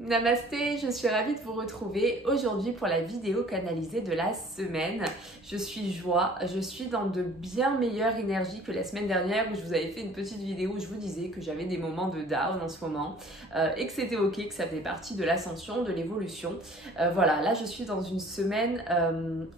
Namasté, je suis ravie de vous retrouver aujourd'hui pour la vidéo canalisée de la semaine. Je suis joie, je suis dans de bien meilleures énergies que la semaine dernière où je vous avais fait une petite vidéo où je vous disais que j'avais des moments de down en ce moment et que c'était ok, que ça faisait partie de l'ascension, de l'évolution. Voilà, là je suis dans une semaine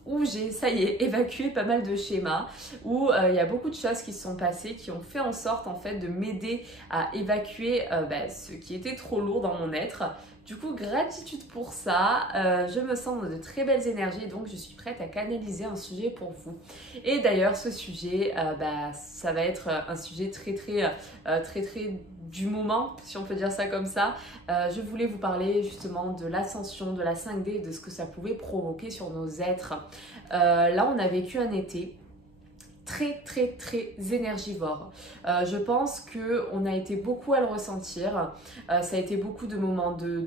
où j'ai, ça y est, évacué pas mal de schémas, où il y a beaucoup de choses qui se sont passées, qui ont fait en sorte en fait de m'aider à évacuer ce qui était trop lourd dans mon être. Du coup, gratitude pour ça, je me sens dans de très belles énergies, donc je suis prête à canaliser un sujet pour vous. Et d'ailleurs, ce sujet, ça va être un sujet très du moment, si on peut dire ça comme ça. Je voulais vous parler justement de l'ascension, de la 5D, de ce que ça pouvait provoquer sur nos êtres. Là, on a vécu un été très énergivore. Je pense qu'on a été beaucoup à le ressentir. Ça a été beaucoup de moments de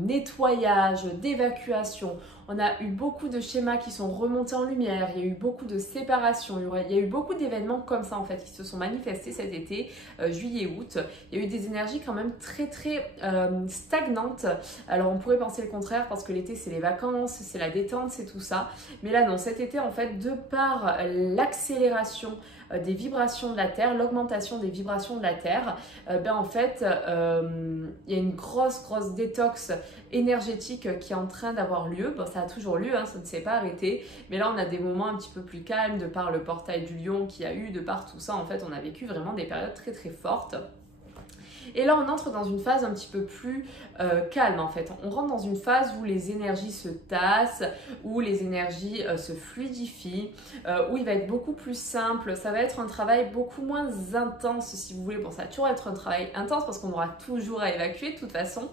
nettoyage, d'évacuation. On a eu beaucoup de schémas qui sont remontés en lumière. Il y a eu beaucoup de séparations. Il y a eu beaucoup d'événements comme ça en fait qui se sont manifestés cet été, juillet-août. Il y a eu des énergies quand même très stagnantes. Alors on pourrait penser le contraire parce que l'été c'est les vacances, c'est la détente, c'est tout ça. Mais là non, cet été en fait, de par l'accélération des vibrations de la Terre, l'augmentation des vibrations de la Terre, il y a une grosse détox énergétique qui est en train d'avoir lieu. Bon, ça a toujours lieu, ça ne s'est pas arrêté, mais là on a des moments un petit peu plus calmes de par le portail du lion qu'il y a eu, de par tout ça, en fait on a vécu vraiment des périodes très fortes. Et là, on entre dans une phase un petit peu plus calme en fait. On rentre dans une phase où les énergies se tassent, où les énergies se fluidifient, où il va être beaucoup plus simple. Ça va être un travail beaucoup moins intense si vous voulez. Bon, ça va toujours être un travail intense parce qu'on aura toujours à évacuer de toute façon.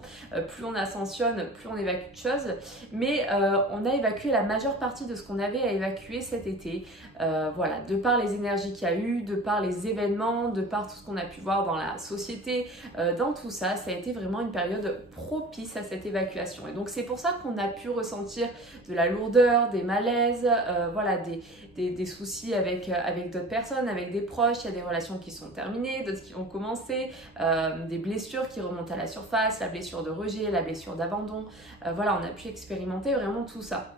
Plus on ascensionne, plus on évacue de choses. Mais on a évacué la majeure partie de ce qu'on avait à évacuer cet été. Voilà, de par les énergies qu'il y a eu, de par les événements, de par tout ce qu'on a pu voir dans la société, dans tout ça, ça a été vraiment une période propice à cette évacuation. Et donc c'est pour ça qu'on a pu ressentir de la lourdeur, des malaises, voilà, des soucis avec d'autres personnes, avec des proches. Il y a des relations qui sont terminées, d'autres qui ont commencé, des blessures qui remontent à la surface, la blessure de rejet, la blessure d'abandon. Voilà, on a pu expérimenter vraiment tout ça.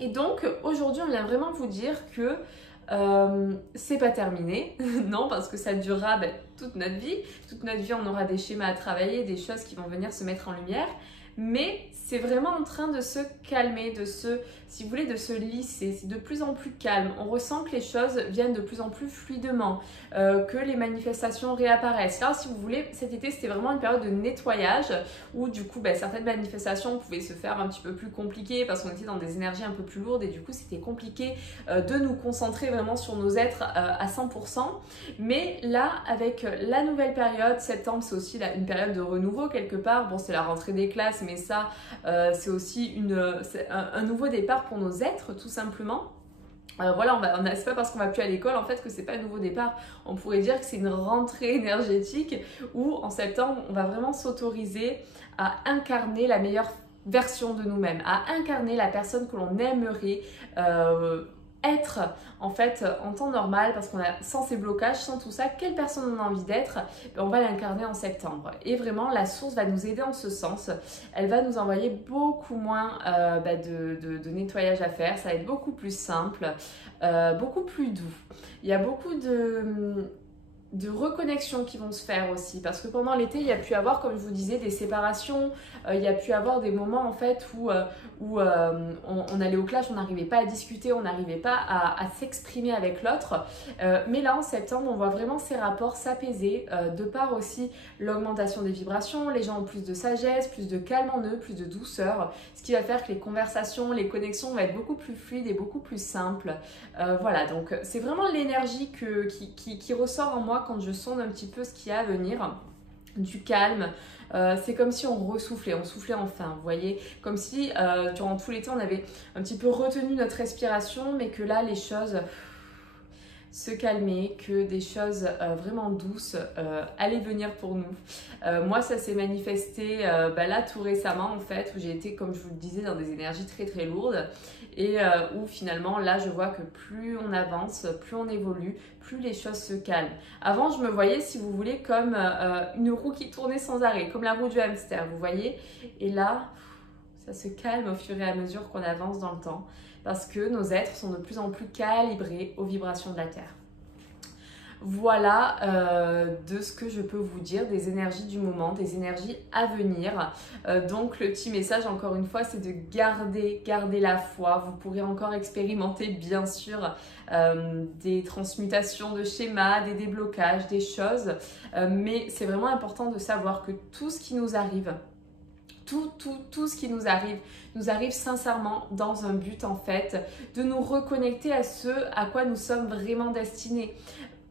Et donc aujourd'hui on vient vraiment vous dire que c'est pas terminé, non, parce que ça durera toute notre vie. Toute notre vie, on aura des schémas à travailler, des choses qui vont venir se mettre en lumière. Mais c'est vraiment en train de se calmer, si vous voulez, de se lisser. C'est de plus en plus calme. On ressent que les choses viennent de plus en plus fluidement, que les manifestations réapparaissent. Là, si vous voulez, cet été, c'était vraiment une période de nettoyage où du coup, certaines manifestations pouvaient se faire un petit peu plus compliquées parce qu'on était dans des énergies un peu plus lourdes et du coup, c'était compliqué de nous concentrer vraiment sur nos êtres à 100%. Mais là, avec la nouvelle période, septembre, c'est aussi une période de renouveau quelque part. Bon, c'est la rentrée des classes, mais ça, c'est aussi un nouveau départ pour nos êtres, tout simplement. Voilà, c'est pas parce qu'on va plus à l'école en fait que c'est pas un nouveau départ. On pourrait dire que c'est une rentrée énergétique où en septembre, on va vraiment s'autoriser à incarner la meilleure version de nous-mêmes, à incarner la personne que l'on aimerait être en fait en temps normal, parce qu'on a sans ces blocages, sans tout ça, quelle personne on a envie d'être, on va l'incarner en septembre. Et vraiment la source va nous aider en ce sens. Elle va nous envoyer beaucoup moins de nettoyage à faire, ça va être beaucoup plus simple, beaucoup plus doux. Il y a beaucoup de reconnexions qui vont se faire aussi, parce que pendant l'été il y a pu avoir, comme je vous disais, des séparations, il y a pu avoir des moments en fait où on allait au clash, on n'arrivait pas à discuter, on n'arrivait pas à s'exprimer avec l'autre, mais là en septembre on voit vraiment ces rapports s'apaiser, de par aussi l'augmentation des vibrations. Les gens ont plus de sagesse, plus de calme en eux, plus de douceur, ce qui va faire que les conversations, les connexions vont être beaucoup plus fluides et beaucoup plus simples. Voilà, donc c'est vraiment l'énergie qui ressort en moi quand je sonde un petit peu ce qu'il y a à venir, du calme. C'est comme si on soufflait enfin, vous voyez, comme si durant tout l'été on avait un petit peu retenu notre respiration, mais que là les choses se calmer, que des choses vraiment douces allaient venir pour nous. Moi, ça s'est manifesté là tout récemment en fait, où j'ai été, comme je vous le disais, dans des énergies très très lourdes et où finalement là je vois que plus on avance, plus on évolue, plus les choses se calment. Avant, je me voyais, si vous voulez, comme une roue qui tournait sans arrêt, comme la roue du hamster, vous voyez. Et là, ça se calme au fur et à mesure qu'on avance dans le temps, parce que nos êtres sont de plus en plus calibrés aux vibrations de la Terre. Voilà de ce que je peux vous dire, des énergies du moment, des énergies à venir. Donc le petit message encore une fois, c'est de garder la foi. Vous pourrez encore expérimenter bien sûr des transmutations de schémas, des déblocages, des choses. Mais c'est vraiment important de savoir que tout ce qui nous arrive, tout ce qui nous arrive sincèrement dans un but en fait de nous reconnecter à ce à quoi nous sommes vraiment destinés.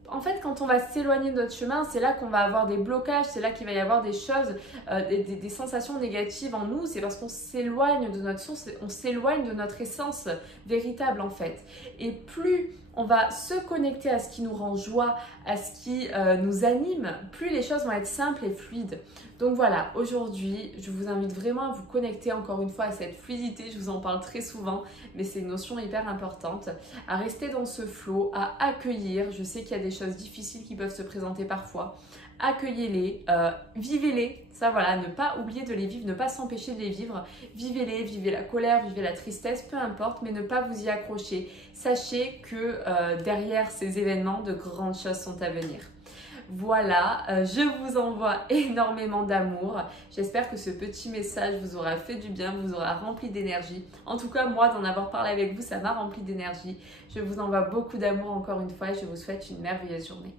En fait, quand on va s'éloigner de notre chemin, c'est là qu'on va avoir des blocages, c'est là qu'il va y avoir des choses, des sensations négatives en nous. C'est parce qu'on s'éloigne de notre source, on s'éloigne de notre essence véritable en fait. Et plus on va se connecter à ce qui nous rend joie, à ce qui nous anime, plus les choses vont être simples et fluides. Donc voilà, aujourd'hui, je vous invite vraiment à vous connecter encore une fois à cette fluidité. Je vous en parle très souvent, mais c'est une notion hyper importante. À rester dans ce flow, à accueillir. Je sais qu'il y a des choses difficiles qui peuvent se présenter parfois. Accueillez-les, vivez-les, ça voilà, ne pas oublier de les vivre, ne pas s'empêcher de les vivre, vivez-les, vivez la colère, vivez la tristesse, peu importe, mais ne pas vous y accrocher. Sachez que derrière ces événements, de grandes choses sont à venir. Voilà, je vous envoie énormément d'amour. J'espère que ce petit message vous aura fait du bien, vous aura rempli d'énergie. En tout cas, moi, d'en avoir parlé avec vous, ça m'a rempli d'énergie. Je vous envoie beaucoup d'amour encore une fois et je vous souhaite une merveilleuse journée.